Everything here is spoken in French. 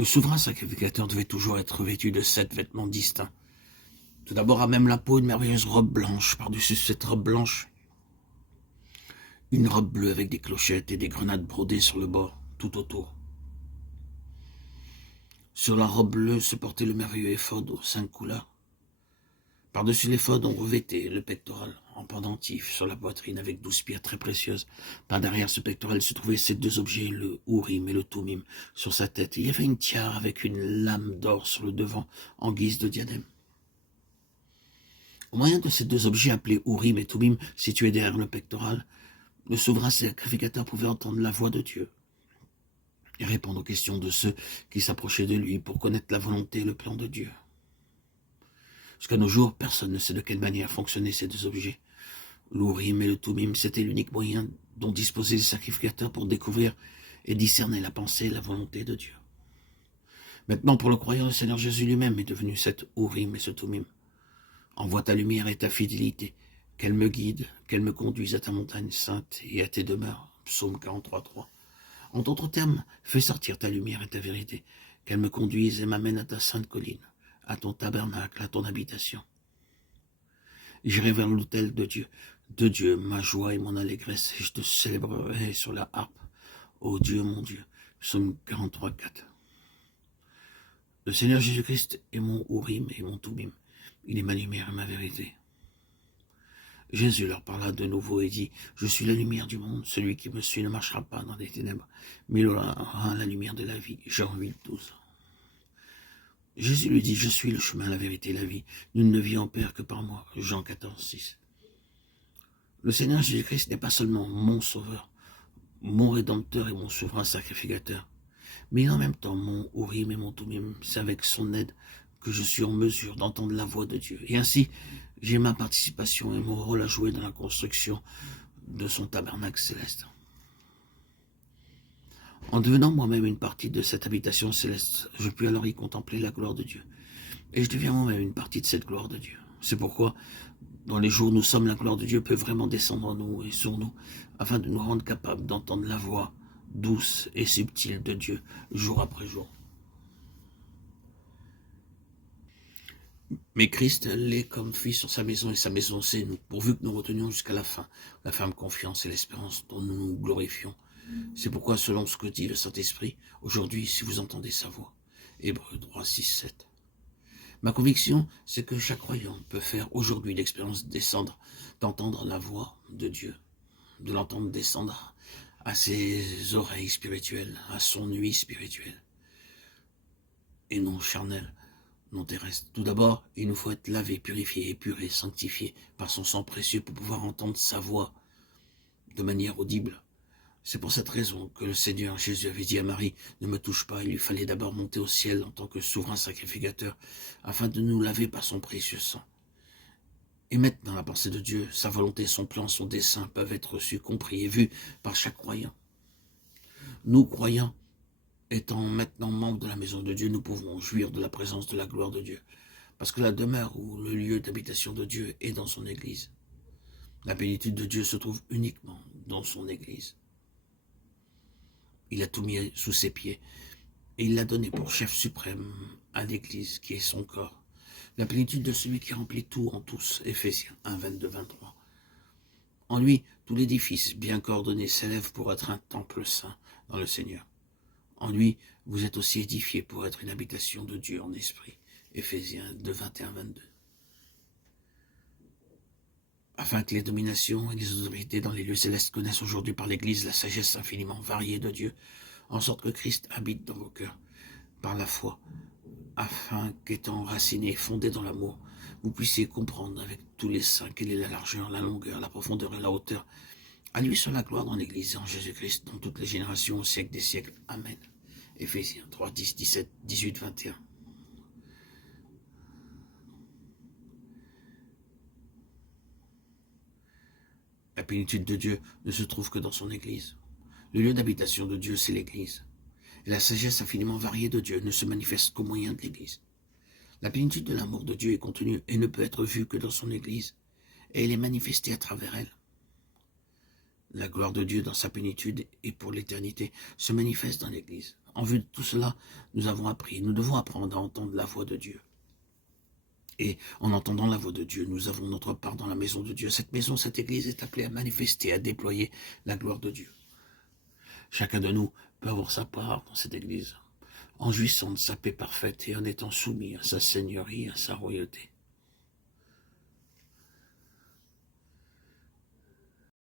Le souverain sacrificateur devait toujours être vêtu de 7 vêtements distincts. Tout d'abord, à même la peau, une merveilleuse robe blanche. Par-dessus cette robe blanche, une robe bleue avec des clochettes et des grenades brodées sur le bord, tout autour. Sur la robe bleue se portait le merveilleux éphod aux 5 couleurs. Par-dessus l'éphod, on revêtait le pectoral en pendentif sur la poitrine avec 12 pierres très précieuses. Par derrière ce pectoral se trouvaient ces 2 objets, le Urim et le Thummim, sur sa tête. Il y avait une tiare avec une lame d'or sur le devant en guise de diadème. Au moyen de ces 2 objets appelés Urim et Thummim, situés derrière le pectoral, le souverain sacrificateur pouvait entendre la voix de Dieu et répondre aux questions de ceux qui s'approchaient de lui pour connaître la volonté et le plan de Dieu. Jusqu'à nos jours, personne ne sait de quelle manière fonctionnaient ces 2 objets. L'Urim et le Thummim, c'était l'unique moyen dont disposaient les sacrificateurs pour découvrir et discerner la pensée et la volonté de Dieu. Maintenant, pour le croyant, le Seigneur Jésus lui-même est devenu cet Urim et ce Thummim. Envoie ta lumière et ta fidélité, qu'elle me guide, qu'elle me conduise à ta montagne sainte et à tes demeures. Psaume 43:3. En d'autres termes, fais sortir ta lumière et ta vérité, qu'elle me conduise et m'amène à ta sainte colline, à ton tabernacle, à ton habitation. J'irai vers l'autel de Dieu, ma joie et mon allégresse, et je te célébrerai sur la harpe. Ô Dieu, mon Dieu. Psaume 43:4. Le Seigneur Jésus-Christ est mon Urim et mon Thummim. Il est ma lumière et ma vérité. Jésus leur parla de nouveau et dit, « Je suis la lumière du monde, celui qui me suit ne marchera pas dans les ténèbres, mais il aura la lumière de la vie. » Jean 8:12. Jésus lui dit, « Je suis le chemin, la vérité et la vie. Nul ne vit en Père que par moi. » Jean 14:6. Le Seigneur Jésus-Christ n'est pas seulement mon sauveur, mon rédempteur et mon souverain sacrificateur, mais en même temps mon Urim et mon Thummim. C'est avec son aide que je suis en mesure d'entendre la voix de Dieu. Et ainsi, j'ai ma participation et mon rôle à jouer dans la construction de son tabernacle céleste. En devenant moi-même une partie de cette habitation céleste, je puis alors y contempler la gloire de Dieu. Et je deviens moi-même une partie de cette gloire de Dieu. C'est pourquoi, dans les jours où nous sommes, la gloire de Dieu peut vraiment descendre en nous et sur nous, afin de nous rendre capables d'entendre la voix douce et subtile de Dieu, jour après jour. Mais Christ l'est comme fils sur sa maison, et sa maison c'est nous, pourvu que nous retenions jusqu'à la fin la ferme confiance et l'espérance dont nous nous glorifions. C'est pourquoi, selon ce que dit le Saint-Esprit, aujourd'hui, si vous entendez sa voix, Hébreux 3:6-7. Ma conviction, c'est que chaque croyant peut faire aujourd'hui l'expérience d'entendre la voix de Dieu, de l'entendre descendre à ses oreilles spirituelles, à son ouïe spirituelle, et non charnelle, non terrestre. Tout d'abord, il nous faut être lavé, purifié, épuré, sanctifié par son sang précieux pour pouvoir entendre sa voix de manière audible. C'est pour cette raison que le Seigneur Jésus avait dit à Marie, ne me touche pas, il lui fallait d'abord monter au ciel en tant que souverain sacrificateur, afin de nous laver par son précieux sang. Et maintenant, la pensée de Dieu, sa volonté, son plan, son dessein peuvent être reçus, compris et vus par chaque croyant. Nous, croyants, étant maintenant membres de la maison de Dieu, nous pouvons jouir de la présence de la gloire de Dieu, parce que la demeure ou le lieu d'habitation de Dieu est dans son Église. La plénitude de Dieu se trouve uniquement dans son Église. Il a tout mis sous ses pieds, et il l'a donné pour chef suprême à l'Église, qui est son corps. La plénitude de celui qui remplit tout en tous, Éphésiens 1:22-23. En lui, tout l'édifice bien coordonné s'élève pour être un temple saint dans le Seigneur. En lui, vous êtes aussi édifiés pour être une habitation de Dieu en esprit, Éphésiens 2:21-22. Afin que les dominations et les autorités dans les lieux célestes connaissent aujourd'hui par l'Église la sagesse infiniment variée de Dieu, en sorte que Christ habite dans vos cœurs par la foi, afin qu'étant enracinés et fondés dans l'amour, vous puissiez comprendre avec tous les saints quelle est la largeur, la longueur, la profondeur et la hauteur. À lui soit la gloire dans l'Église, en Jésus-Christ, dans toutes les générations, au siècle des siècles. Amen. Éphésiens 3:10-17-18-21. La plénitude de Dieu ne se trouve que dans son Église. Le lieu d'habitation de Dieu, c'est l'Église. Et la sagesse infiniment variée de Dieu ne se manifeste qu'au moyen de l'Église. La plénitude de l'amour de Dieu est contenue et ne peut être vue que dans son Église, et elle est manifestée à travers elle. La gloire de Dieu dans sa plénitude et pour l'éternité se manifeste dans l'Église. En vue de tout cela, nous devons apprendre à entendre la voix de Dieu. Et en entendant la voix de Dieu, nous avons notre part dans la maison de Dieu. Cette maison, cette église est appelée à manifester, à déployer la gloire de Dieu. Chacun de nous peut avoir sa part dans cette église, en jouissant de sa paix parfaite et en étant soumis à sa seigneurie, à sa royauté.